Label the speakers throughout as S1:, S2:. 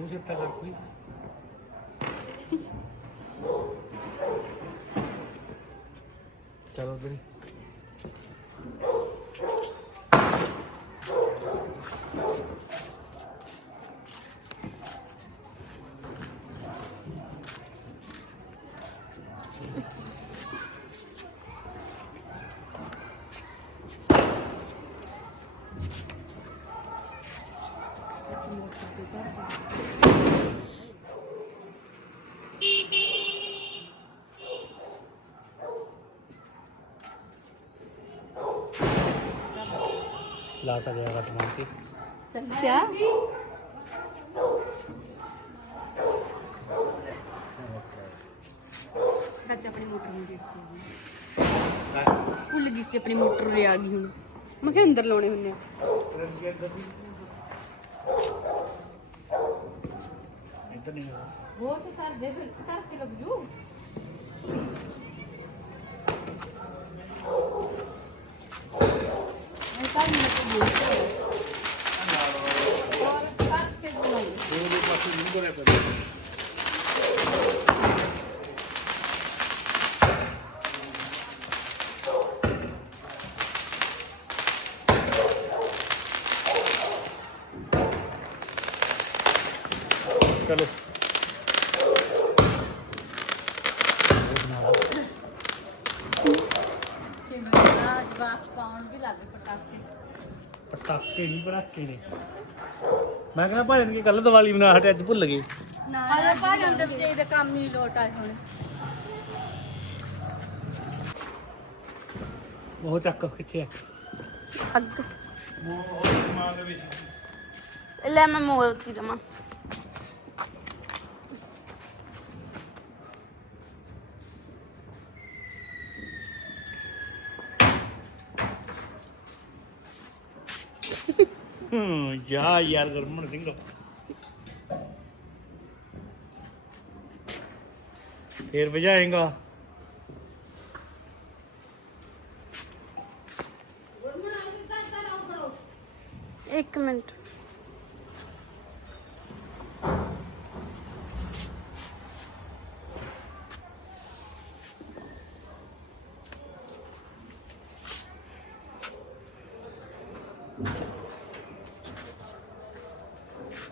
S1: música está tranquila. ਲਾ ਤਾ ਗਿਆ ਬਸ ਮਾਰ ਕੇ।
S2: ਬੱਚਾ ਆਪਣੀ ਮੋਟਰ ਨੂੰ ਦੇਖਦੀ ਭੁੱਲ ਗਈ ਸੀ ਆਪਣੀ ਮੋਟਰ ਉਰੇ ਆ ਗਈ ਹੁਣ। ਮੈਂ ਕਿਹਾ ਅੰਦਰ ਲਾਉਣੇ ਹੁੰਨੇ ਆ।
S1: ਇੱਧਰ ਨਹੀਂ
S2: ਉਹ ਤੇ ਕਰ ਦੇ ਫਿਰ ਕੇ ਲੱਗ ਜੂ ਇਹ ਤਾਂ ਨਹੀਂ ਤੇ ਬੋਲ ਕੇ ਔਰ ਕਰ ਕੇ ਬੁਲਾਓ
S1: ਉਹਦੇ ਪਾਸੇ ਨਹੀਂ ਕਰਿਆ ਕਰ ਚਲੋ
S2: ਕਿ ਮੇਰਾ ਜਵਾਕ ਪਾਉਣ ਵੀ ਲੱਗ ਪਟਾਕੇ
S1: ਪਟਾਕੇ ਨਹੀਂ ਪਟਾਕੇ ਨੇ। ਮੈਂ ਕਹਿੰਦਾ ਭਾਜਨ ਕੀ ਕੱਲ ਦੀਵਾਲੀ ਮਨਾ ਹਟੇ ਅੱਜ ਭੁੱਲ ਗਏ।
S2: ਨਾ ਨਾ ਭਾਜਨ ਦੇ ਵਿਜੇ ਦਾ ਕੰਮ ਹੀ ਲੋਟ ਆਏ ਹੁਣ।
S1: ਉਹ ਚੱਕ ਕਿੱਥੇ ਆ
S3: ਅੱਗ।
S1: ਉਹ ਸਮਾਨ ਦੇ ਵਿੱਚ
S3: ਲੈ ਮੈਂ ਮੋਲ ਕੀ ਰਮਾ
S1: ਹੂੰ ਜਾ ਯਾਰ ਗੁਰਮਨ ਸਿੰਘ। ਫੇਰ ਵਜਾਏਗਾ
S3: ਇੱਕ ਮਿੰਟ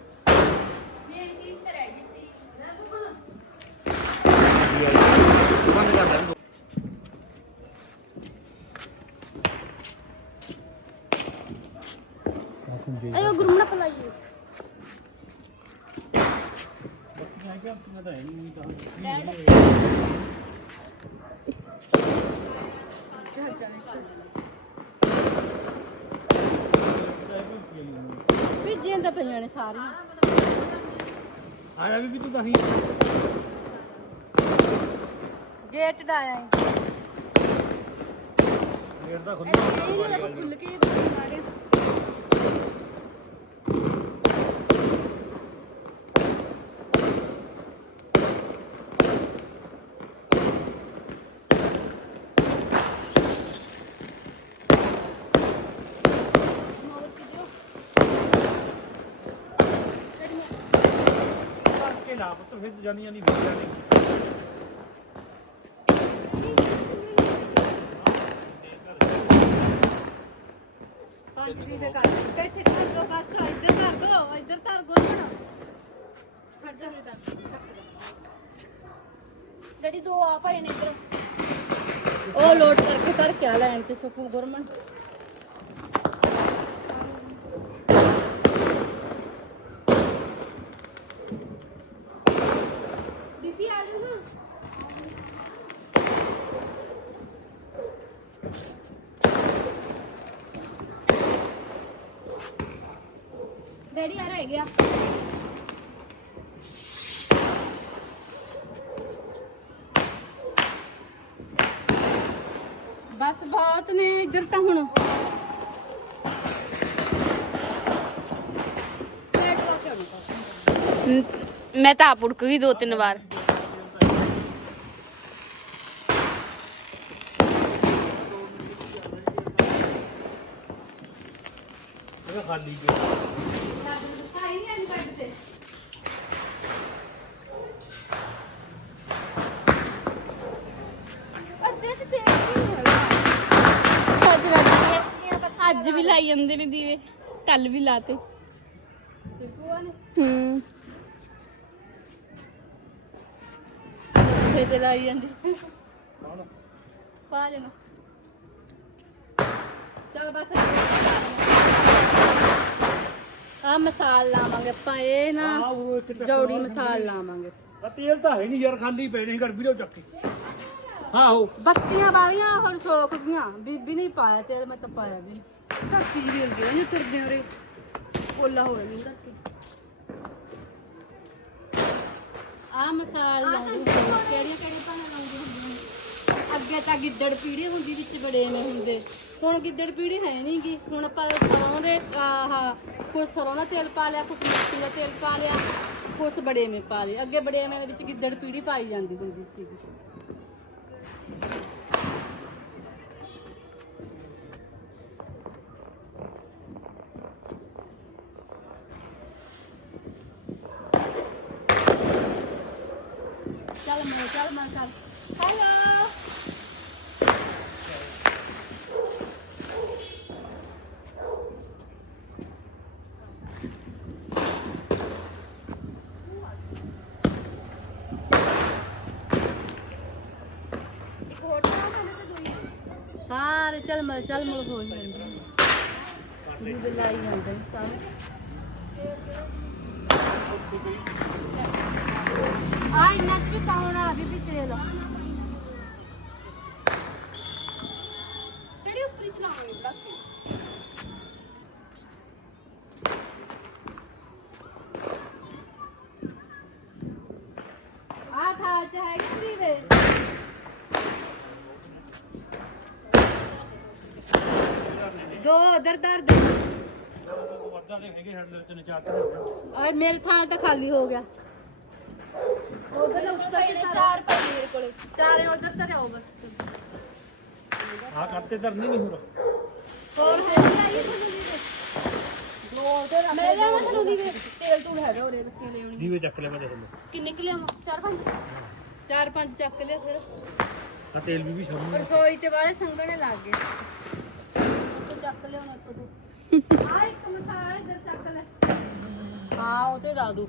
S2: ਮੇਰੀ ਚੀਜ਼ ਤਾਂ ਰਹਿ ਗਈ ਸੀ ਮੈਂ ਬੁਗਣਾ
S1: ਬੰਦ ਕਰ ਲੈ
S3: ਅਯੋ ਗੁਰਮਣਾ ਪਲਾਈਏ
S2: ਜਾ ਜਾ ਵੇਖ
S3: ਭਿੱਜੀਆਂ ਤਾਂ ਪਈਆਂ ਨੇ ਸਾਰੀਆਂ।
S1: ਆਇਆ ਵੀ ਤੂੰ ਤਾਂ ਹੀ।
S3: ਗੇਟ ਡਾਇਆ
S1: ਫੇਰ ਤਾਂ ਖੁੱਲ
S2: ਇਹ ਨਹੀਂ ਲੱਗਾ ਖੁੱਲ ਕੇ ਇਹ ਦਵਾਈ ਮਾਰੇ
S1: ਕੇ ਲਾ ਪੁੱਤ ਫਿਰ ਜਾਨੀਆਂ ਨਹੀਂ ਮਿਲ ਜਾਣੀ
S2: ਪੰਜ ਦੀ ਕਰ
S3: ਇੱਥੇ ਬਸ ਇੱਧਰ ਕਰ ਦੋ ਇੱਧਰ ਧਰ ਗੁਰਮਣਾ
S2: ਫੜ ਜਾ ਫਿਰ ਦੱਸ ਡੈਡੀ ਦੋ ਆ ਪਏ ਨੇ ਇੱਧਰ।
S3: ਉਹ ਲੋਡ ਕਰਕੇ ਧਰ ਕੇ ਆ ਲੈਣ ਤੇ ਸੁਖੂ ਗੁਰਮਣ
S2: ਬੀਬੀ ਆ ਜਾਓ ਨਾ ਡੈਡੀ ਆ ਰਹਿ ਗਿਆ।
S3: ਬਸ ਬਹੁਤ ਨੇ ਇੱਧਰ ਤਾਂ ਹੁਣ। ਮੈਂ ਤਾਂ ਆਪ ਉੜਕ ਗਈ ਦੋ ਤਿੰਨ ਵਾਰ।
S1: ਇਹ ਖਾਲੀ ਪਿਆ।
S3: ਲਾਈ ਜਾਂਦੇ ਨੇ ਦੀਵੇ ਕੱਲ ਵੀ ਲਾਤੇ ਹੂੰ। ਫੇਰ ਤੇ ਲਾਈ ਜਾਂਦੀ। ਪਾ ਜਣਾ ਚਲ ਬਸ। ਆ ਮਸਾਲ ਲਾਵਾਂਗੇ ਆਪਾਂ ਇਹ ਨਾ
S1: ਆ ਉਹ ਇੱਥੇ ਚੱਕ
S3: ਜੌੜੀ। ਮਸਾਲ ਲਾਵਾਂਗੇ।
S1: ਆ ਤੇਲ ਤਾਂ ਹੈ ਨਹੀਂ ਯਾਰ ਖਾਲੀ ਪਏ ਨੇ ਘਰ ਵੀਡੀਓ ਚੱਕ ਕੇ। ਆਹੋ।
S3: ਬੱਤੀਆਂ ਵਾਲੀਆਂ ਹੁਣ ਸੋਖ ਗਈਆਂ ਬੀਬੀ ਨੇ ਹੀ ਪਾਇਆ ਤੇਲ ਮੈਂ ਤਾਂ ਪਾਇਆ ਵੀ ਨਹੀਂ।
S2: ਧਰਤੀ ਜਿਹੀ ਹਿਲਦੀ ਨਾ ਜੋ ਤੁਰਦੇ ਉਰੇ। ਓਲਾ ਹੋ ਨਹੀਂ ਧਰਤੀ
S3: ਆ ਮਸਾਲ ਲਾਉਂਦੇ ਹੁੰਦੇ ਨੇ। ਕਿਹੜੀਆਂ ਕਿਹੜੀਆਂ ਭਾਣਾ ਲਾਉਂਦੇ ਹੁੰਦੇ ਨੇ। ਅੱਗੇ ਤਾਂ ਗਿੱਦੜ ਪੀੜੀ ਹੁੰਦੀ ਵਿੱਚ ਬੜੇ ਨੇ ਹੁੰਦੇ। ਹੁਣ ਗਿੱਦੜ ਪੀੜੀ ਹੈ ਨਹੀਂ ਗੀ। ਹੁਣ ਆਪਾਂ ਸਰੋਂ ਦੇ ਆਹ ਕੁਛ ਸਰੋਂ ਦਾ ਤੇਲ ਪਾ ਲਿਆ ਕੁਛ ਮਿਰਚੀ ਦਾ ਤੇਲ ਪਾ ਲਿਆ ਕੁਛ ਬੜੇ ਮੇ ਪਾ ਲਿਆ ਅੱਗੇ ਬੜੇ ਮੇ ਦੇ ਵਿੱਚ ਗਿੱਦੜ ਪੀੜੀ ਪਾਈ ਜਾਂਦੀ ਹੁੰਦੀ ਸੀ
S2: ਤੇ ਦੋਈ ਨਾ।
S3: ਸਾਰੇ ਚੱਲ ਮਲ ਚੱਲ ਮਲ ਹੋ ਜਾਂਦੇ ਵੀ ਬਲਾਈ ਜਾਂਦੇ ਨੇ ਸਾਰੇ ਆ ਇਹਨਾਂ ਚ ਵੀ ਪਾਉਣ ਵਾਲਾ ਵੀ ਵੀ ਤੇਲ
S2: ਕਿਹੜੀ ਉੱਪਰੀ ਚਲਾਵਾਂਗੇ ਧਰਤੀ
S3: ਆ ਥਾਲ ਚ ਹੈਗੇ ਦੀਵੇ ਦੋ ਉਧਰ ਦਰ ਦੋ
S1: ਅੱਧਾ ਦੇ ਹੈਗੇ ਸਾਡੇ ਤਿੰਨ ਚਾਰ ਤੇ
S3: ਆ ਮੇਰੇ ਥਾਲ ਤਾਂ ਖਾਲੀ ਹੋ ਗਿਆ ਉਧਰ
S2: ਪਏ ਨੇ ਚਾਰ ਪਏ ਨੇ ਮੇਰੇ ਕੋਲੇ
S3: ਚਾਰੇ ਉਧਰ ਧਰੇ ਆਓ ਬਸ
S1: ਆ ਕਰਤੇ ਧਰਨੀ ਨਹੀਂ ਹੁਣ
S3: ਹੋਰ ਦੋ ਉਧਰ
S2: ਮੈਂ ਲਿਆਵਾਂ ਤੈਨੂੰ ਦੀਵੇ ਤੇਲ ਤੂਲ ਹੈਗਾ ਉਰੇ ਤੇਲ ਲਿਆਉਣੀ
S1: ਦੀਵੇ ਚੱਕ ਲੈ ਮੈਂ ਦੇਖ ਲਓ
S2: ਕਿੰਨੇ ਕਿ ਲਿਆਵਾਂ ਚਾਰ ਪੰਜ
S3: ਚਾਰ ਪੰਜ ਚੱਕ ਲਿਆ ਫਿਰ
S1: ਆ ਤੇਲ ਵੀ ਵੀ ਸਾਹਮਣੇ
S3: ਰਸੋਈ ਤੇ ਵਾਲੇ ਸੰਗਣੇ ਲੱਗ ਗਏ
S2: ਤੂੰ ਚੱਕ ਲਿਆਉਣਾ ਇੱਕ ਤੂੰ
S3: ਆ ਇੱਕ ਮਸਾਲਾ ਇੱਧਰ ਚੱਕ ਲੈ ਹਾਂ ਉਹ ਤੇ ਲਾ ਦੂ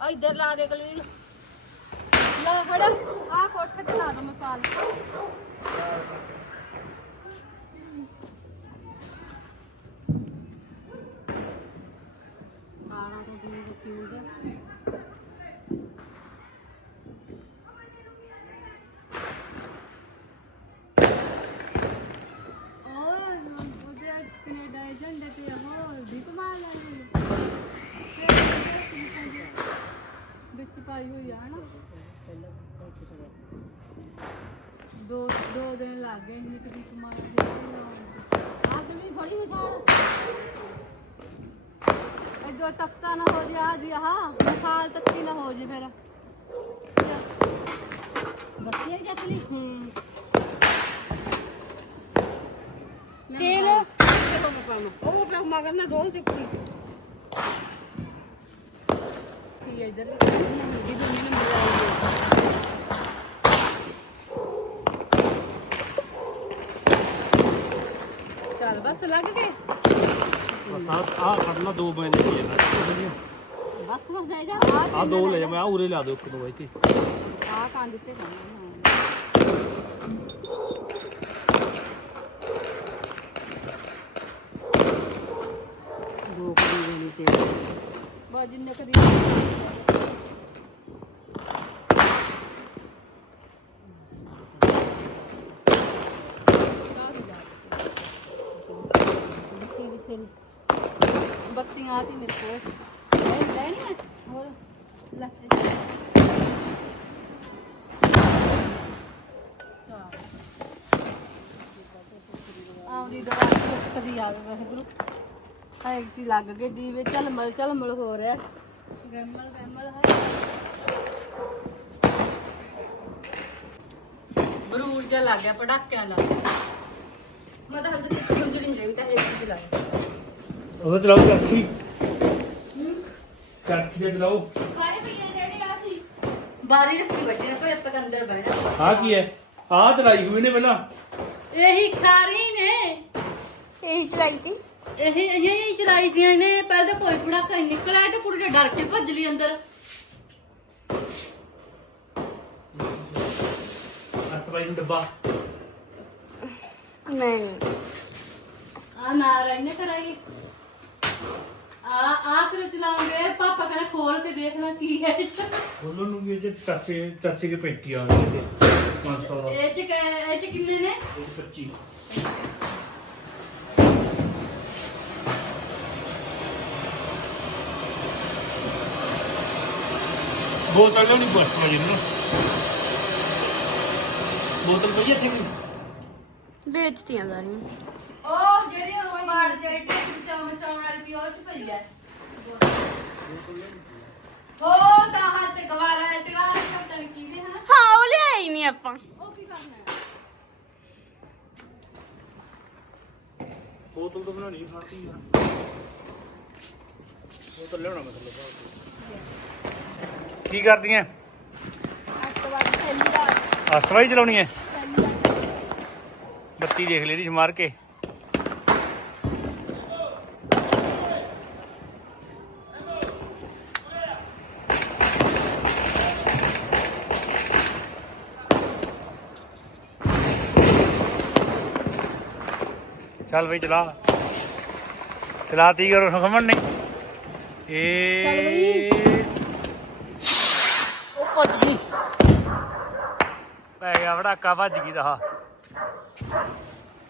S3: ਆ ਇੱਧਰ ਲਾ ਦੇ ਕਲੀਨ। ਲਾ ਫੜ। ਆ ਕੋਠੇ ਤੇ ਲਾ ਦੋ ਮਸਾਲ
S2: ਆਣਾ ਤਾਂ ਦੀਵੇ ਰੱਖੀ ਹੁੰਦੇ
S3: ਓਏ ਉਹਦੇ ਕੈਨੇਡਾ ਏਜੰਟ ਤੇ ਉਹ ਦੀਪ ਮਾਰ ਲੈਂਦੇ ਪਾਈ ਹੋਈ ਆ ਨਾ ਦੋ ਦੋ ਦਿਨ ਲੱਗ ਗਏ ਤੇ ਦੀਪ ਮਾਰ ਦੇ
S2: ਆਗ ਵੀ ਫੜੀ ਮਿਸਾਲ।
S3: ਇਦੋਂ ਤਪਤਾ ਨਾ ਹੋ ਜਾ ਜੀ ਆਹ ਮਸਾਲ ਤੱਤੀ ਨਾ ਹੋ ਜੇ ਫਿਰ।
S2: ਬੱਤੀ ਵੀ ਚੱਕ ਲਈ।
S3: ਹੂੰ
S2: ਤੇਲ। ਉਹ ਪਿਆ ਮਗਰ ਨਾ ਰੋਲ ਤੇ ਕੁੜੀ
S3: ਇਧਰ ਵੀ
S2: ਇਹ ਦੋਨੇ ਨੇ ਮਿਲਾਉਂਦੇ
S3: ਚੱਲ ਬਸ ਲੱਗ ਗਏ।
S1: ਬਸ ਆ ਆ ਫੜਨਾ ਦੋ ਮੈਂ ਲੈ ਜਾਣਾ
S2: ਬਸ ਬਸ ਰਹਿ ਜਾ।
S1: ਆ ਦੋ ਲੈ ਜਾ ਮੈਂ ਆ ਉਰੇ ਲਾ ਦਿਓ ਇੱਕ ਦੋ ਇੱਥੇ।
S3: ਆ ਕਾਂ ਦਿੱਤੇ
S2: ਦੋ ਕੁੜੀ ਦੇਣੀ ਤੇਲ
S3: ਬਾ ਜਿੰਨੇ ਕਦੀ ਬੱਤੀਆਂ ਆਤੀ ਮੇਰੇ ਕੋਲ ਲੈ ਲੈਣੀ ਹੈ ਹੋਰ ਲੈ ਆਉਂਦੀ ਦਵਾ ਕਦੀ ਆਵੇ ਵਾਹਿਗੁਰੂ ਹਾਏ ਕੀ ਲੱਗ ਗਏ ਦੀਵੇ। ਚੱਲ ਮਲ ਚੱਲ ਮਲ ਹੋ ਰਿਹਾ। ਗਰਮਲ ਗਰਮਲ ਹੈ ਬਰੂਰ ਜਿਹਾ ਲੱਗ ਗਿਆ ਪੜਾਕਿਆਂ ਦਾ।
S2: ਮੈਂ ਤਾਂ ਹਲਦੀ ਫੁੱਲ ਜਿਹੜੀ ਨਹੀਂ ਤਾਂ ਇੱਕ ਚਲਾ
S1: ਉਹ ਚਲਾਓ ਚੱਕੀ ਚੱਕੀ ਤੇ ਚਲਾਓ।
S2: ਬਾਰੇ ਭਈਆ ਰੈਡੀ ਆ ਸੀ।
S3: ਬਾਰੀ ਰੱਖੀ ਬੱਜੀ ਨੇ ਕੋਈ ਆਪਾਂ ਤਾਂ ਅੰਦਰ ਬਹਿਣਾ।
S1: ਆ ਕੀ ਹੈ? ਆ ਚਲਾਈ ਹੋਈ ਨੇ ਪਹਿਲਾਂ।
S3: ਇਹੀ ਖਾਰੀ ਨੇ।
S4: ਇਹੀ ਚਲਾਈ ਤੀ।
S3: ਇਹ ਇਹ ਚਲਾਈ ਦੀਆਂ ਨੇ ਪਹਿਲੇ ਤਾਂ ਕੋਈ ਪੜਾਕਾ ਹੀ ਨਿਕਲਿਆ ਤੇ ਕੁੜੀ ਜਿਹਾ ਡਰ ਕੇ ਭੱਜ ਲਈ ਅੰਦਰ।
S1: ਹੱਥ ਬਾਈ ਨੂੰ ਡੱਬਾ।
S4: ਨਹੀਂ
S3: ਆ ਨਾ ਰਹਿਨੇ ਕਰਾਂਗੇ ਆ ਆ ਕਰ ਚਲਾਉਂਗੇ ਪਾਪਾ ਕਹਿੰਦਾ ਖੋਲ ਕੇ ਦੇਖ ਲੈ ਕੀ ਹੈ ਇਹ 'ਚ।
S1: ਉਹਨਾਂ ਨੂੰ ਵੀ ਇਹਦੇ ਚਾਚੇ ਚਾਚੇ ਕੇ ਪੈਂਤੀ ਆ ਗਈ ਤੇ 500 ਦਾ।
S3: ਇਹ ਚ ਕ- ਇਹ ਚ ਕਿੰਨੇ ਨੇ?
S1: ਇਹ 25 ਬੋਤਲ ਲਿਆਉਣੀ ਬਸ ਵਜੇ ਨੂੰ ਬੋਤਲ ਪਈ ਇੱਥੇ ਕੋਈ?
S4: ਵੇਚਤੀਆਂ ਸਾਰੀਆਂ।
S5: ਉਹ ਜਿਹੜੀ ਉਹ ਮਾਰ ਜਿਹੜੀ ਟੇਕ ਚਾਉਂ ਚਾਉਂ ਵਾਲੀ ਪੀ ਉਹ ਚ ਪਈ ਐ ਹੋ ਤਾਂ ਹੱਥ ਗਵਾਰਾ ਚੜਾ ਰਿਹਾ ਪਤਾ ਨਹੀਂ ਕਿਹਦੇ ਹਨਾ
S4: ਹਾਂ। ਉਹ ਲਿਆਈ ਨਹੀਂ ਆਪਾਂ।
S3: ਉਹ ਕੀ ਕਰਨਾ ਹੈ?
S1: ਬੋਤਲ ਤਾਂ ਬਣਾਣੀ ਫੜਦੀ ਯਾਰ ਬੋਤਲ ਲਿਆਉਣਾ ਮਤਲਬ ਕੀ ਕਰਦੀਆਂ?
S3: ਅੱਜ ਤੋਂ ਬਾਅਦ ਪਹਿਲੀ ਵਾਰ
S1: ਹਸਤਵਾਈ ਚਲਾਉਣੀ ਹੈ।
S3: ਪਹਿਲੀ ਵਾਰ
S1: ਬੱਤੀ ਦੇਖ ਲਈ ਦੀ ਮਾਰ ਕੇ। ਚੱਲ ਬਈ ਚਲਾ। ਚਲਾ ਤੀ ਕਰੋ ਖਮਣ ਨਹੀਂ ਇਹ
S3: ਚੱਲ ਬਈ।
S1: ਉਹ ਭੱਜ ਗਈ। ਪੈ ਗਿਆ ਵੜਾਕਾ ਭੱਜ ਗਈ ਦਾ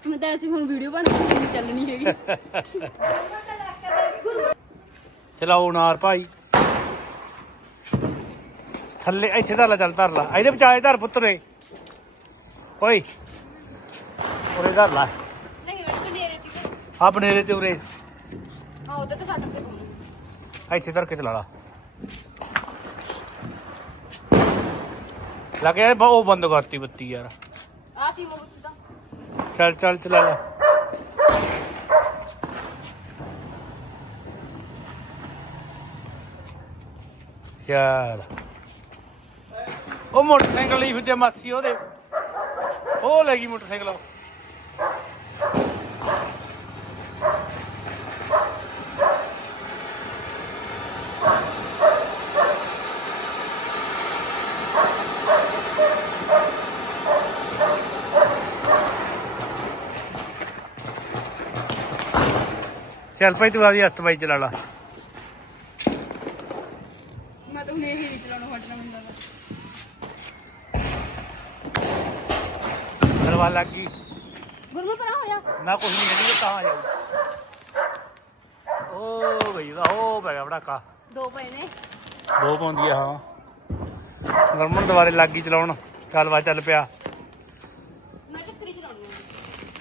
S3: ਮੈਂ ਤਾਂ ਅਸੀਂ ਹੁਣ ਵੀਡੀਓ ਬਣਾ ਕੇ ਨਹੀਂ ਚੱਲਣੀ ਹੈਗੀ।
S1: ਚਲਾਓ ਨਾਰ ਭਾਈ। ਥੱਲੇ ਇੱਥੇ ਧਰ ਲੈ ਚੱਲ ਧਰ ਲਾ। ਇਹਦੇ ਵਿਚਾਲੇ ਧਰ ਪੁੱਤਰੇ। ਓਏ। ਉਰੇ ਧਰ ਲਾ।
S3: ਨਹੀਂ ਹੁਣ ਕੰਡੇਰੇ ਤੇ
S1: ਆ ਬਨੇਰੇ ਤੇ ਉਰੇ।
S3: ਹਾਂ ਉਹਦੇ ਤੇ ਛੱਡ ਕੇ ਦੋਨੋਂ
S1: ਇੱਥੇ ਧਰ ਕੇ ਚਲਾ ਲਾ। ਲੱਗੇ ਉਹ ਬੰਦ ਕਰਤੀ ਬੱਤੀ ਯਾਰ।
S3: ਆ ਸੀ ਉਹ ਤਾਂ।
S1: ਚੱਲ ਚੱਲ ਚਲਾ ਲਾ। ਯਾਰ। ਉਹ ਮੋਟਰਸਾਈਕਲ ਲਈ ਫਿਰਦੇ ਮਾਸੀ ਉਹਦੇ। ਉਹ ਲੈ ਗਈ ਮੋਟਰਸਾਈਕਲ। ਚੱਲ ਭਾਈ ਤੂੰ ਆਦੀ ਹੱਥ ਬਾਈ ਚਲਾ ਲਾ।
S3: ਮੈਂ ਤਾਂ ਹੁਣ ਇਹ ਹੀ ਚਲਾਉਣਾ ਹਟਣਾ ਮੈਨੂੰ ਲੱਗਦਾ।
S1: ਦਰਵਾ ਲੱਗ ਗਈ।
S3: ਗੁਰਮਨ ਪਰਾਂ ਹੋਇਆ।
S1: ਨਾ ਕੁਝ ਨਹੀਂ ਹੈਗੀ ਤਾਂ ਆ ਜਾਊ। ਉਹ ਗਈ ਦਾ ਉਹ ਪੈ ਗਿਆ ਬੜਾਕਾ
S3: ਦੋ ਪਏ ਨੇ।
S1: ਦੋ ਪਾਉਂਦੀ ਆ ਹਾਂ। ਗਰਮਨ ਦੁਬਾਰੇ ਲੱਗ ਗਈ ਚਲਾਉਣ। ਚੱਲ ਵਾ ਚੱਲ ਪਿਆ।
S3: ਮੈਂ ਚੱਕਰੀ ਚਲਾਉਣੀ ਹੈ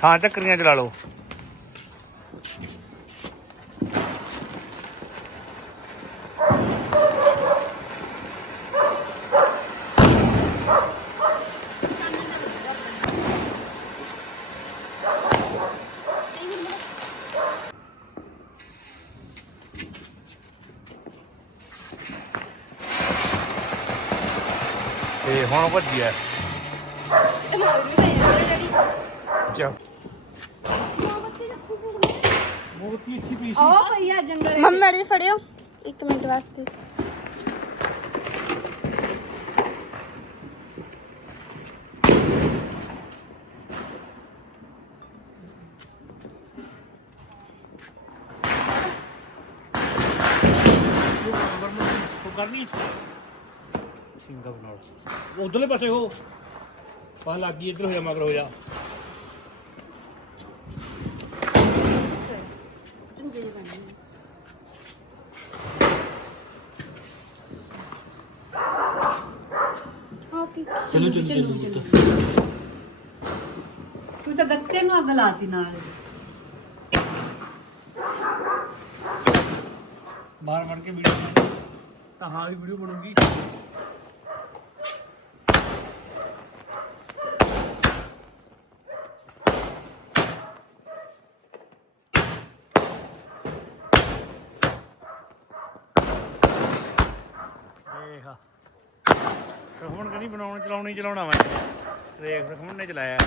S1: ਹਾਂ ਚੱਕਰੀਆਂ ਚਲਾ ਲਓ ਤੇ ਹੁਣ ਭੱਜੀ ਐ।
S3: ਤੇ ਮੋਰ ਵੀ ਪਏ ਨੇ ਡੈਡੀ
S1: ਚਾ
S3: ਮਾਂ ਬੱਤੀ ਜੱਪੂ ਫੋਨ
S1: ਮੂਰਤੀ ਅੱਛੀ ਪੀਸ
S5: ਉਹ ਪਈ ਆ ਜੰਗਲ
S4: ਮੰਮਾ ਜੀ ਫੜਿਓ। 1 ਮਿੰਟ ਵਾਸਤੇ।
S1: ਉਹ ਕਰਨੀ ਸਿੰਗਾ ਬਣਾ ਉਧਰਲੇ ਪਾਸੇ ਹੋ। ਪਾ ਲੱਗ ਗਈ ਇੱਧਰ ਹੋ ਜਾ ਮਗਰ ਹੋ ਜਾ। ਚਲੋ ਚਲੋ ਚਲੋ
S5: ਤੂੰ ਤਾਂ ਗੱਤੇ ਨੂੰ ਅੱਗ ਲਾਤੀ ਨਾਲ।
S1: ਬਾਹਰ ਵੜ ਕੇ ਵੀਡੀਓ ਤਾਂ ਹਾਂ ਵੀ ਵੀਡੀਓ ਬਣੂਗੀ ਦੇਖ ਹੁਣ ਬਣਾਉਣ ਚਲਾਉਣੀ ਚਲਾਉਣਾ ਵਾ। ਦੇਖ ਹੁਣ ਨੇ ਚਲਾਇਆ।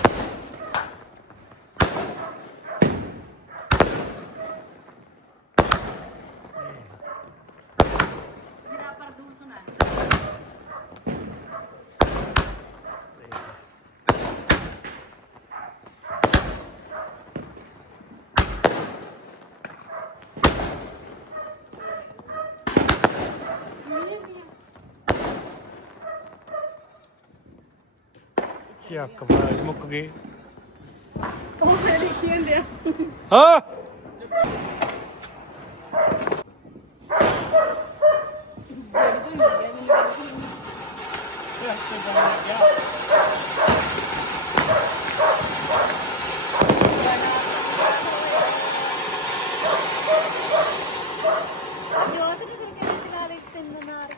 S1: ਚੱਕ ਬਾਜ ਮੁੱਕ ਗਏ।
S2: ਉਹ ਫੇਰ ਲਿਖੀ ਹੁੰਦੇ ਆ।
S1: ਹਾਂ
S2: ਜਿਹੜੀ ਤੋਂ ਨਹੀਂ ਲੱਗਿਆ ਮੈਨੂੰ ਕਹਿੰਦੀ
S6: ਜੋਤ ਨੇ ਫਿਰ ਕਿਵੇਂ ਚਲਾ ਲਈ ਤਿੰਨ ਨਾਰ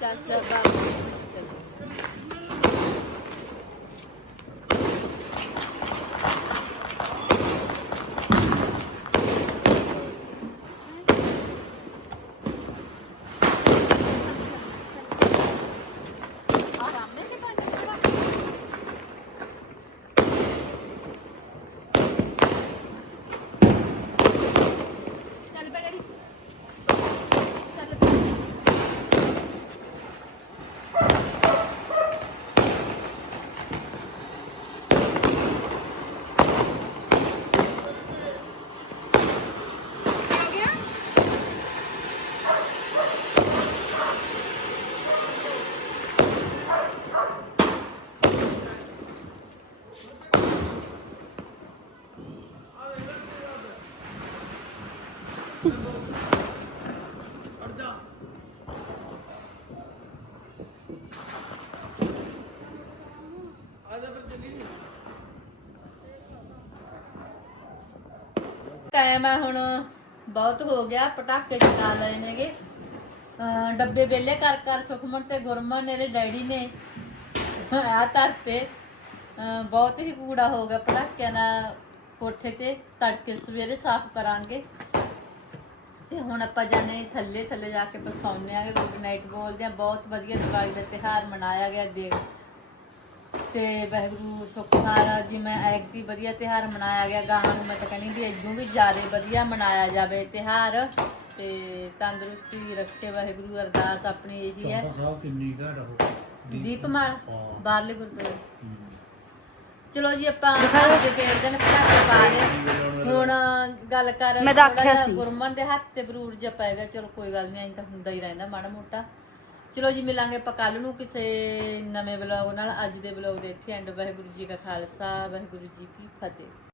S5: ਚਾਚਾ ਬਾਬੂ
S2: ਚੱਲ ਬੈ ਡੈਡੀ ਚੱਲ ਬੈ। ਆ ਗਿਆ
S5: ਟਾਈਮ ਹੈ ਹੁਣ। ਬਹੁਤ ਹੋ ਗਿਆ, ਪਟਾਕੇ ਚਲਾ ਲਏ ਨੇਗੇ। ਡੱਬੇ ਵੇਲੇ ਕਰ ਕਰ ਸੁਖਮਨ ਤੇ ਗੁਰਮਨ, ਮੇਰੇ ਡੈਡੀ ਨੇ। ਆ ਧਰਤੇ ਬਹੁਤ ਹੀ ਕੂੜਾ ਹੋ ਗਿਆ ਪਟਾਕਿਆਂ ਨਾਲ ਕੋਠੇ ਤੇ। ਤੜਕੇ ਸਵੇਰੇ ਸਾਫ਼ ਕਰਾਂਗੇ। ਤੇ ਹੁਣ ਆਪਾਂ ਜਾਣੇ ਥੱਲੇ ਥੱਲੇ ਜਾ ਕੇ ਪਸਾਉਨੇ ਆਗੇ ਗੁੱਡ ਨਾਈਟ ਬੋਲਦੇ ਆ ਬਹੁਤ ਵਧੀਆ ਦੀਵਾਲੀ ਦਾ ਤਿਉਹਾਰ ਮਨਾਇਆ ਗਿਆ ਦੇਖ। ਤੇ ਵਾਹਿਗੁਰੂ ਸੁੱਖ ਸਾਰਾ ਜਿਵੇਂ ਐਗਤੀ ਵਧੀਆ ਤਿਉਹਾਰ ਮਨਾਇਆ ਗਿਆ ਗਾਹਾਂ ਨੂੰ ਮੈਂ ਤਾਂ ਕਹਿੰਦੀ ਵੀ ਇਦੋਂ ਵੀ ਜ਼ਿਆਦਾ ਵਧੀਆ ਮਨਾਇਆ ਜਾਵੇ ਤਿਉਹਾਰ ਤੇ ਤੰਦਰੁਸਤੀ ਰੱਖੇ ਵਾਹਿਗੁਰੂ ਅਰਦਾਸ ਆਪਣੀ ਇਹੀ ਹੈ।
S1: ਸਾਹਿਬ ਕਿੰਨੀ ਘੜ ਹੋ
S5: ਦੀਪਮਾਲ। ਬਾਹਰਲੇ ਗੁਰਦੁਆਰੇ। ਚਲੋ ਜੀ ਆਪਾਂ ਦੇ ਦਿਨ ਪਟਾਕੇ ਪਾ ਲਏ। ਹੁਣ ਗੱਲ ਕਰ
S2: ਮੈਂ ਤਾਂ
S5: ਥੋੜ੍ਹਾ
S2: ਆਖਿਆ
S5: ਜਿਹਾ
S2: ਸੀ।
S5: ਗੁਰਮਨ ਦੇ ਹੱਥ ਤੇ ਬਰੂਰ ਜਿਹਾ ਪਏਗਾ ਚਲੋ ਕੋਈ ਗੱਲ ਨਹੀਂ ਐਂ ਤਾਂ ਹੁੰਦਾ ਹੀ ਰਹਿੰਦਾ ਮਾੜਾ ਮੋਟਾ। ਚਲੋ ਜੀ, ਮਿਲਾਂਗੇ ਆਪਾਂ ਕੱਲ ਨੂੰ ਕਿਸੇ ਨਵੇਂ ਵਲੌਗ ਨਾਲ। ਅੱਜ ਦੇ ਵਲੌਗ ਦੇ ਇੱਥੇ ਐਂਡ ਵਾਹਿਗੁਰੂ ਜੀ ਕਾ ਖਾਲਸਾ, ਵਾਹਿਗੁਰੂ ਜੀ ਕੀ ਫਤਿਹ।